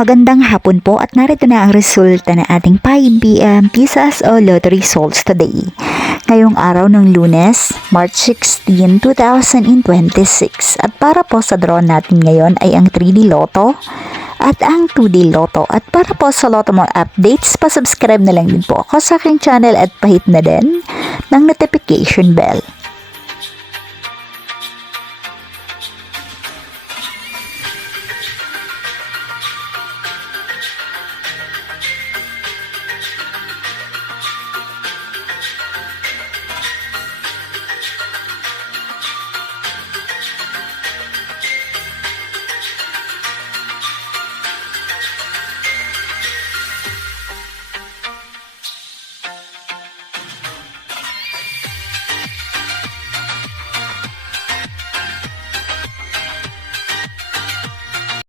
Magandang hapon po at narito na ang resulta ng ating 5pm Pisas o Lotto results today. Ngayong araw ng Lunes, March 16, 2026. At para po sa draw natin ngayon ay ang 3D Lotto at ang 2D Lotto. At para po sa Lotto more updates, pa-subscribe na lang din po ako sa aking channel at pahit na din ng notification bell.